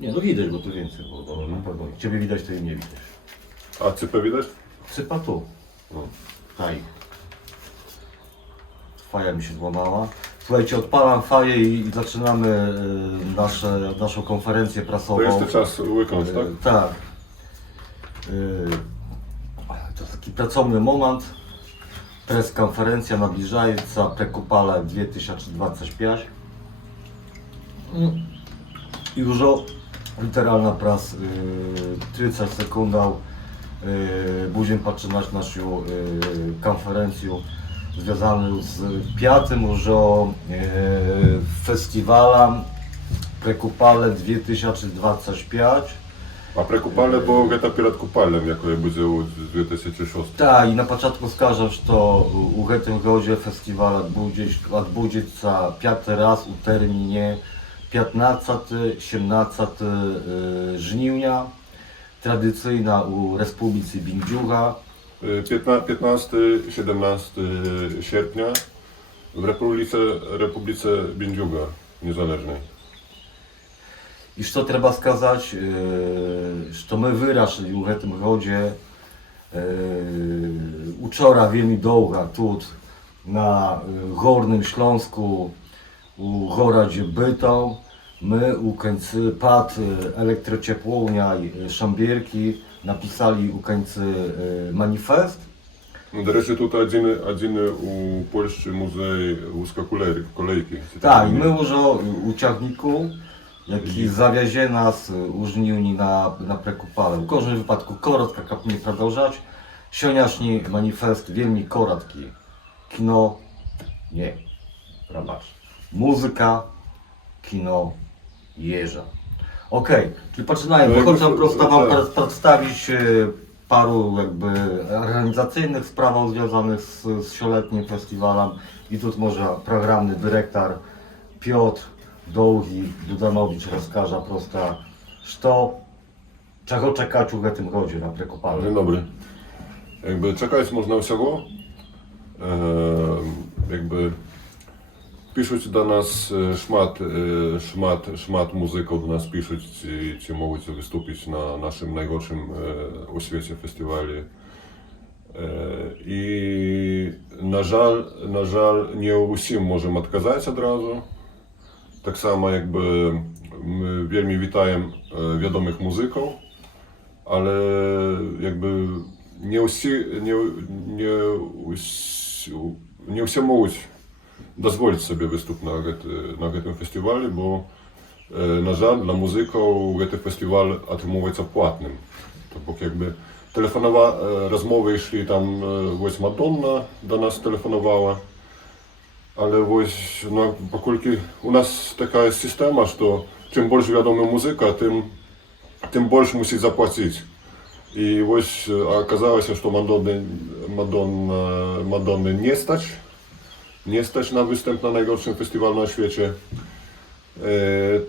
Nie, no widać, bo tu więcej, bo na pewno Ciebie widać, to i nie widać. A cypę widać? Sypa tu. No. Taj. Faja mi się złamała. Słuchajcie, odpalam faję i zaczynamy naszą konferencję prasową. To jest czas łyknąć, tak? Tak. To jest taki pracowny moment. Preskonferencja nabliżająca Prekupale 2025. Już literalna pras 30 sekundał. Budem patrzeć naszą konferencję związaną z 5. już festiwalem Prekupale 2025. A Prekupale było geta перед Купалем, jakie będzie u 2006. Tak, i na początku skażę, że u tym godzie festiwal odbudzie się 5. raz u terminie 15-17 żniwnia. Tradycyjna u Republice Bindziuga. 15-17 sierpnia w Republice Bindziuga Niezależnej. I co trzeba skazać, że my wyraszyli u tym godzie wczoraj wielmi długo tu na Górnym Śląsku u Gorodzie Bytom. My u końcy pad elektrociepłownia Szambierki napisali u końcy manifest. No, do rzeczy tutaj jedyny u Polsce Muzej Wózka Kolejki. Tak, i my już u ciągniku, jaki zawiezie nas użniwni na Prekupale. W każdym wypadku krótka, jak nie przedłużać. Sioniaśni manifest wielmi krótki. Kino, nie, probacz. Muzyka, kino, jeża. Okej, czyli zaczynajmy. Chcę prosto Wam przedstawić paru jakby organizacyjnych spraw związanych z sioletnim festiwalem. I tu może programny dyrektor Piotr Dołgi-Dudanowicz rozkaże prosto, czego czekać u tym godzie na Prekupale. Dzień dobry. Jakby czekać można всего. Jakby piszуть do nas szmat muzyków do nas piszуть, ci mogą wystąpić na naszym najgorszym u świecie festiwalu. I na żal nie усім możemy odkazać od razu. Tak samo jakby my wielmi witajemy wiadomych muzyków, ale jakby nie усі можуть дозволити собі виступ на tym фестивалі, бо, на жаль, для музиків цей фестиваль отримується платним. Тобто, якби розмови йшли, там ось Мадонна до нас телефонувала, але ось, ну, поскольку у нас така система, що чим більше відома музика, тим більше мусить заплатити. І ось оказалося, що Мадонny nie stać na występ na najgorszym festiwalu na świecie.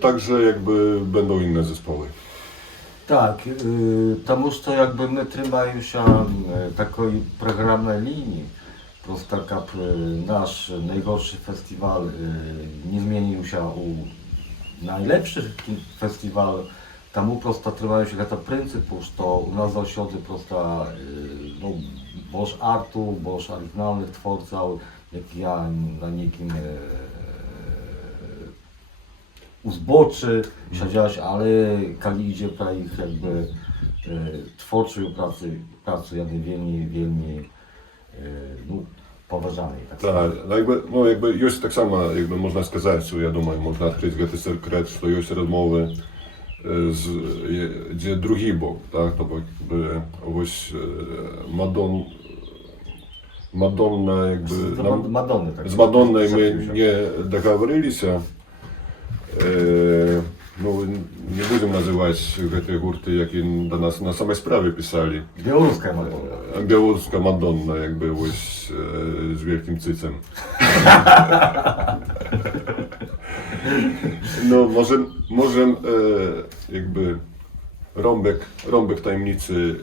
Także jakby będą inne zespoły. Tak, тому що якби ми тримаємося такої програмної лінії, просто як наш найгорший фестиваль не змінився у najlepszy festiwal, тому просто тримаємося tego принципу, що у нас завжди просто більш арту, більш оригінальних творців, jak ja na niekim uzboczy siedziałeś, ale kali idzie pra ich jakby twórczej pracy wielmi poważanej. Tak, jakby jest tak samo, jakby można сказать, ja думаю, można odkryć ten sekret, że jest rozmowy gdzie drugi bok, tak, to jakby Madonna jakby... Madonny, tak. Z Madonnej my nie doговорилися. No, nie będziemy nazywać te hurty, jakie do nas na samej sprawie pisali. Białoruska Madonna. Białoruska Madonna, jakby z wielkim cycem. No, może jakby rąbek tajemnicy,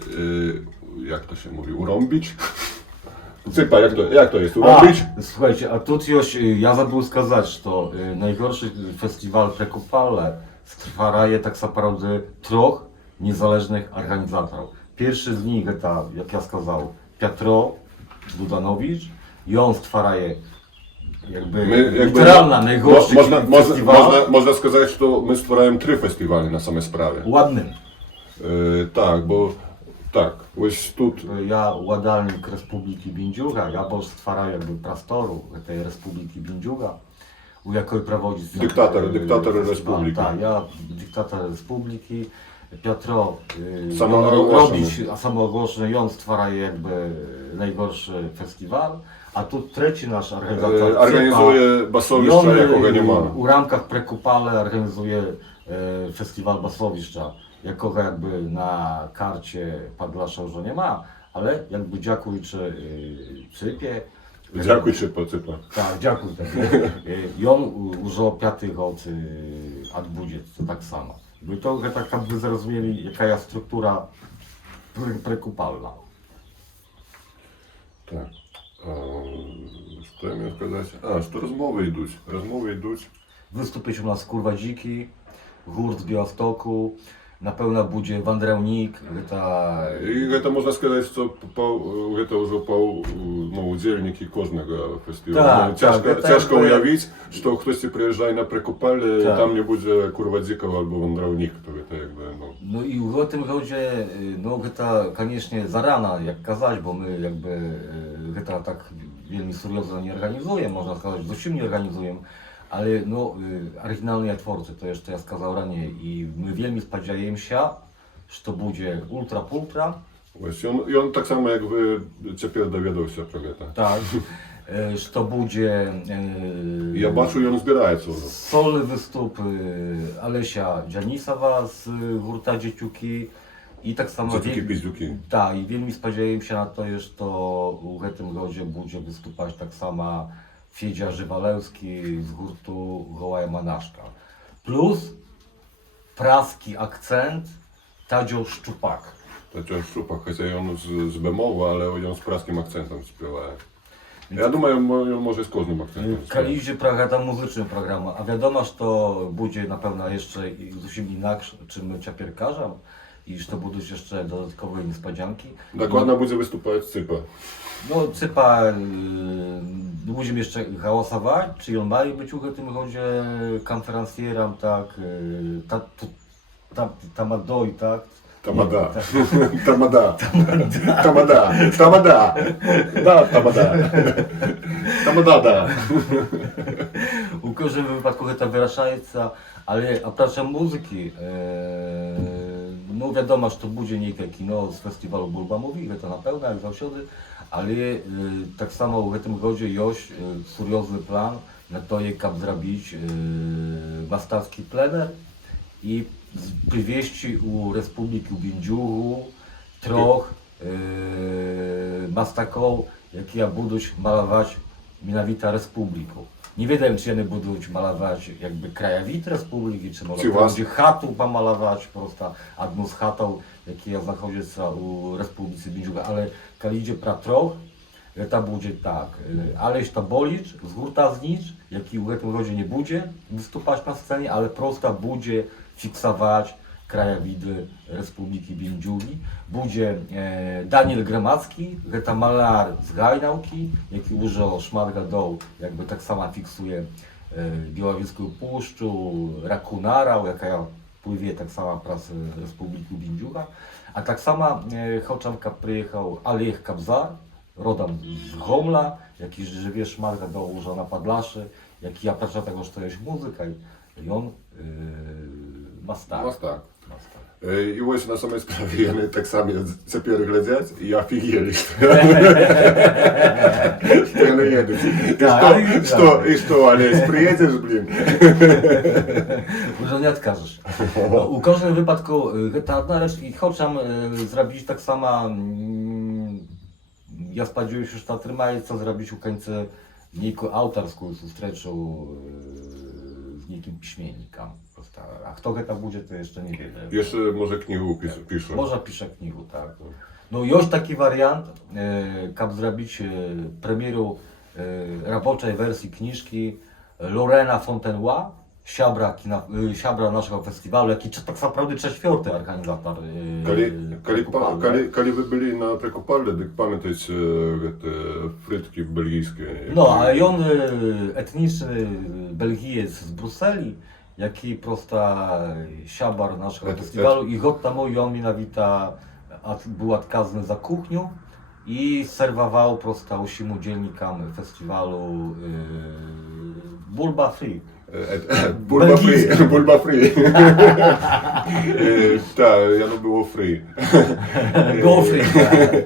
jak to się mówi, urąbić? Cypa, jak to jest? Urobić? Słuchajcie, a tu już ja забыл сказать, что najgorszy festiwal Prekupale stwaraje tak naprawdę troch niezależnych organizatorów. Pierwszy z nich to, jak ja сказал, Piotr Dudanowicz i on stwaraje jakby literalna najgorszy festiwal. Można сказать, что мы створяем 3 фестивалі на самой справе. Ładnym. Так, бо так, ось тут Ja ładalnik Republiki Bindziuga, ja bo stwarаю jakby prostoru tej Republiki Bindziuga, u jakiej prowadzi Dyktator festiwal. Republiki. Tak, ja dyktator Republiki. Piotro samoogłoszony i on stwarає jakby najgorszy festiwal, a tu trzeci nasz organizator організує басовище, якого нема. u ramkach Prekupale organizuje festiwal Basowiszcza, jakiego jakby na karcie Padlasza już nie ma, ale jakby dziękujący Cypie. Дякуючи по цифрам. Tak, dziękuję. Tak. I on już 5 rok odbudzie, to tak samo. Bo to tak jakby zrozumieli, jaka jest struktura prekupalna. Так. Що я маю сказати? Що розмови йдуть. Розмови йдуть. Wystąpić u nas kurwa dziki, gurt z Białegostoku, na pełna budzie Wandrownik, І це можна сказати, що це вже по удзельники кожного фестивалю. Тяжко уявити, що хтось приїжджає на Прикупалі, і там не буде курва дзикого або Вандровник. No i w tym rodzie, no to koniecznie zarana, jak kazać, bo my jakby to tak wielmi seriozno nie organizujemy, można сказать, zowsiem nie organizujemy, ale no oryginalni twórcy, to jeszcze ja сказал ранее, i my wielmi spodziewamy się, że to będzie ultra. Ось, і він так само, як ви тепер довідався про це. Tak, że to będzie... Я бачу, він збирається вже. Solny występ Alesia Dzianisowa z Hurta Dzieciuki i tak samo... Dzieciuki-piździuki. Tak, i wielmi spodziewałem się na to, że to w tym rodzie będzie występować tak samo Fiedzia Żywalewski z hurtu Gołaja Manaszka. Plus praski akcent Tadzio Szczupak. Tadzio Szczupak, chociaż on z bemowu, ale on z praskim akcentem śpiewa. Ja думаю, on może z każdym akcentem. Kalizie program muzyczny programu, a wiadomo, że to będzie na pewno jeszcze zupełnie inaczej, czym my ciapier każemy i że to będą jeszcze dodatkowe niespodzianki. Dokładnie będzie występować Cypa. No Cypa, będziemy jeszcze głosować, czy on ma być w tym rodzie konferencjerem, tak, Tamadoj, tak? Tamada. Tamada. Tamada. Tamada. Da, Tamada. Tamada, da. U każdym wypadku to wyraszaється, ale oprócz muzyki, no wiadomo, że to będzie nie kino z festiwalu Bulbamowi, to na pewno, jak zawsze, ale tak samo w tym rodzie jest seriozny plan na to, jak zrobić mastawski plener i przywieźć u Republiki Bindziugu troch mastaków, jakie będą malować mianowita Republiką. Nie wiem, czy one będą malować jakby krajowid Republiki, czy może będzie chatu pomalować, po prostu jedną z chatów, jakie znajduje się u Republiki Bindziuga, ale kiedy idzie pra troch, to będzie tak, Aleś Tabolicz z Hurta Znicz, jaki w tym rodzie nie będzie występować na scenie, ale prosto będzie fiksować krajowidy Republiki Bindziugi. Będzie Daniel Gromacki, to malar z Gajnałki, jaki użył szmarga dołu, jakby tak samo fiksuje Białowieską Puszczu, Rakunarał, jaka pływie tak samo prasy Republiki Bindziuga. A tak samo Choczanka przyjechał Alech Kabzar, rodem z Gomla, jaki żywie szmarga dołu użył na Padlaszy, jaki ja patrzę tego, że to jest muzyka i on Мастак. Мастак. І ось на самій справі вони так само тепер глядять і офігели, що вони їдуть. І що, Олесь, приїдеш, блін? Może nie odkażesz. No, u każdym wypadku to jedna rzecz i chcę zrobić tak samo. Ja spodziewam się, że to trzymaje, co zrobić u końca niejaką autorską zustreczu z niejakim piśmiennikiem. A kto to będzie, to jeszcze nie wiem. Jeszcze może knigę pisze. Może pisze knigę, tak. No już taki wariant, jak zrobić premierę roboczej wersji książki Lorena Fontenoy, siabra naszego festiwalu, jak i tak naprawdę czwarty organizator. Коли ви були на Прикопаллі, так пам'ятаєте фритки бельгійські? No, a i on etniczny Belgiec z Brukseli, jak i prosta siabar naszego festiwalu i god tamo i on mianowita był odkazany za kuchnię i serwował prosta усім udzielnikam festiwalu Bulba Free. Бульба фрі. Бульба фрі. Так, воно було фрі. Go Free.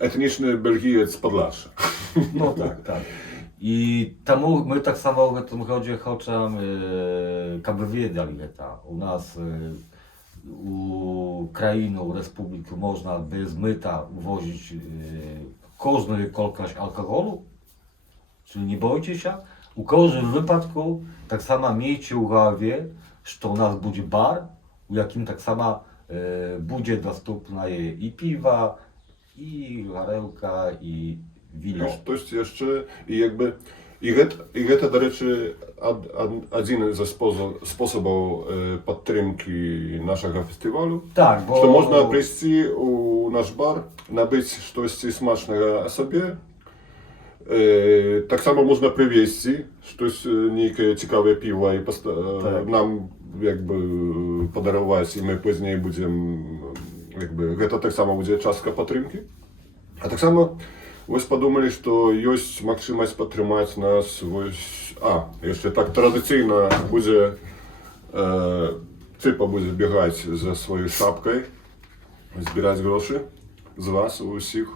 Етнічний бельгієць з Подласша. No tak, tak. I temu my tak samo w tym chodzie choczam, aby wiedzieli, u nas u krainu, republiki można bez myta uwozić każdą kolkaś alkoholu, czyli nie bojcie się. U każdym wypadku tak samo miejcie w głowie, że u nas będzie bar, u jakim tak samo będzie dostępna i piwa, i garełka, i wino. Щось jeszcze i jakby i гэта, до речі, один ze sposobów підтримки нашого фестивалю. Tak, bo... Що можна прийти у наш бар, набити щось смачного собі. Так само можна привезти щось, ніяке цікаве пиво і нам якби подарувати, і ми пізніше будемо, якби, це так само буде частка підтримки. А так само ось подумали, що є можливість підтримати нас, ось, ще так традиційно буде, Ципа буде бігати за своєю шапкою, збирати гроші з вас, усіх.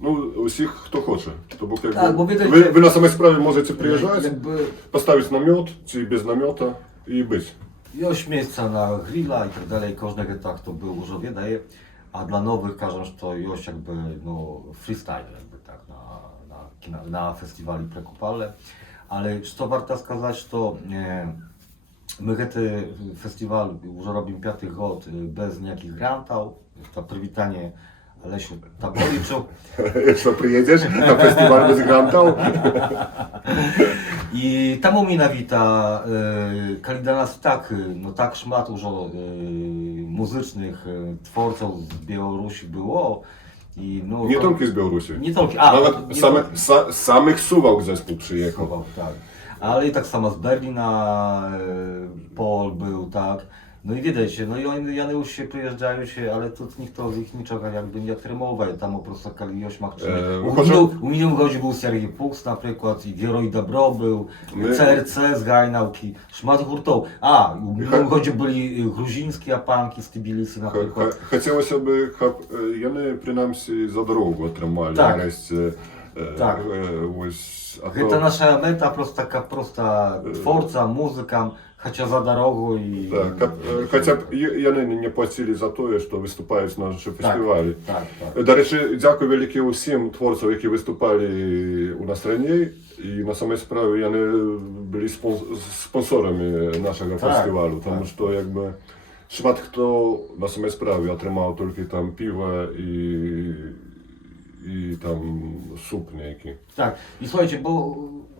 Ну, усіх, хто хоче. Тобто, Так, бо ви на самій справі можете приїжджати, Jakby поставити намет, чи без намета і бити. Jest miejsca na grilla i tak dalej, każdego tak to był już daje, a dla nowych każą, że to jest jakby no, freestyle jakby tak na festiwali Prekopale, ale co warto сказать, to my ten festiwal już robimy 5 rok bez jakich grantów, to przywitanie Lesiu Taboriczu. Якщо приїдеш на фестиваль без грантів. I temu minawita, kiedy dla nas tak szmat dużo muzycznych twórców z Białorusi było. I, no, Nie tylko z Białorusi. Nie tylko, Nawet samych Suwałk zespół przyjechał. Tak. Ale i tak samo z Berlina Paul był, tak. No i wiecie, no i oni już się przyjeżdżają się, ale tu nikt z ich niczego jakby nie trymował, tam po prostu kalioś machczyny. U mnie w godziu był Sergiej Puks na przykład i Wieroj Dobro był, CRC z Gajnałki, szmat hurtów. U mnie w godziu byli gruzińskie Japanki z Tbilisi na przykład. Хотілося б, вони принаймні за дорогу отримали. Так. Так. Это наша мета, просто taka prosta twórca, muzyka, chociaż za drogą i... Так, хоча б вони не платили за те, що виступають на наші фестивалі. Так. До речі, дякую велике усім творцям, які виступали у нас раніше. І на самій справі вони були спонсорами нашого фестивалю, тому що якби шмат хто на самій справі отримав тільки там пиво i tam суп niejaki. Tak, i słuchajcie, bo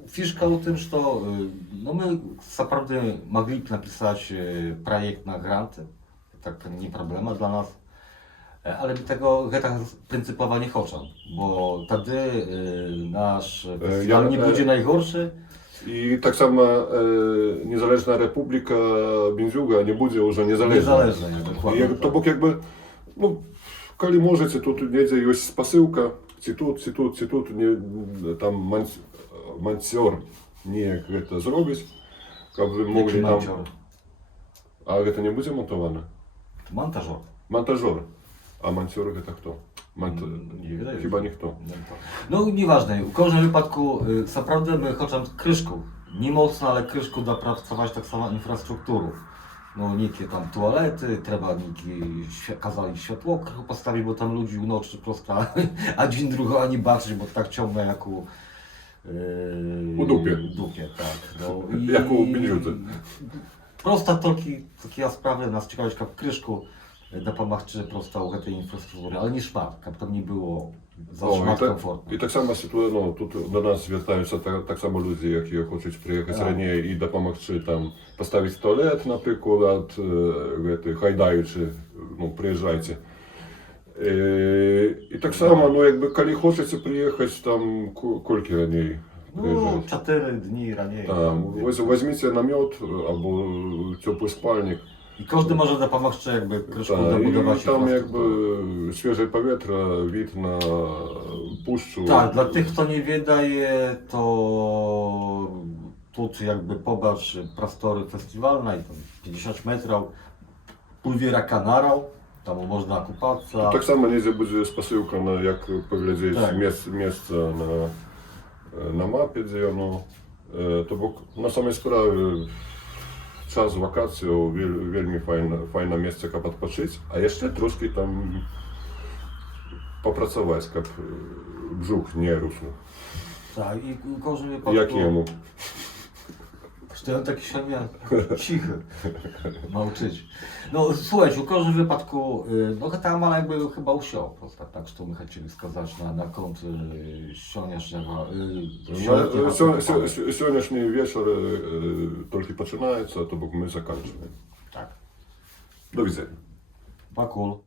fiszka o tym, że to, no my naprawdę mogliby napisać projekt na granty, tak nie problema dla nas, ale tego tak pryncypowo nie chcą, bo wtedy nasz festiwal nie będzie najgorszy. I tak samo Niezależna Republika Bińdżuga nie będzie już niezależna. Dokładnie. To bok jakby, no, коли можете, тут недзе ёсць спасылка, ці тут, там мансёр неяк гэта зробіць, каб вы могли там... А гэта не будзе монтавана? Монтажер. Монтажер. А мансёр гэта хто? Chyba ніхто. No nieważne, w każdym wypadku naprawdę my chcemy kryszku, nie mocno, ale kryszku dopracować tak samo infrastrukturę. No niekie tam toalety, trzeba kazali światło postawić, bo tam ludzi w nocy prosta, a dzień drugi ani baczyć, bo tak ciągle jak u dupie. Tak. No, jak u Bińdżudze. Prosta takie sprawy nas ciekawić jak kryszku. допомогти просто у этой інфраструктури, але не шмат, каб там не було за О, шмат і так- комфортно. І так само ну, тут до нас звертаються так само люди, які хочуть приїхати Так. раніше і допомогти там поставити туалет, наприклад, хайдаючи, ну, приїжджайте. І так само, ну, якби, коли хочеться приїхати, там, кілька раніше Ну, приїжджати. 4 дні раніше. Там, візьміть намет або теплий спальник. І кожен може допомогти, якби, кришку Так, добудувати. і там інфраструктуру. якби свіже повітря, від на пущу. Так, dla tych, kto nie wiedzie, to тут jakby popatrz prostory festiwalne, i tam 50 metrów, pulwiera kanarał, tam można kupаться. Так само нельзя буде спосилка на як поглядіти Так. місце на мапі, де воно. Тобто на самій справі час вакацій вельми файне місце, як відпочити, а ще трошки там попрацювати, щоб брzuch не руснув. Tak, i kожен wypadku... Як йому. Że on taki się cichy, małczyć. No słuchajcie, u każdym wypadku, no ta mala jakby chyba usiał, просто tak, что мы хотели сказать на конт сьогоднішнього Сьогоднішній вечір тільки починається, тобто ми закінчуємо. Так, До widzenia. Bakul.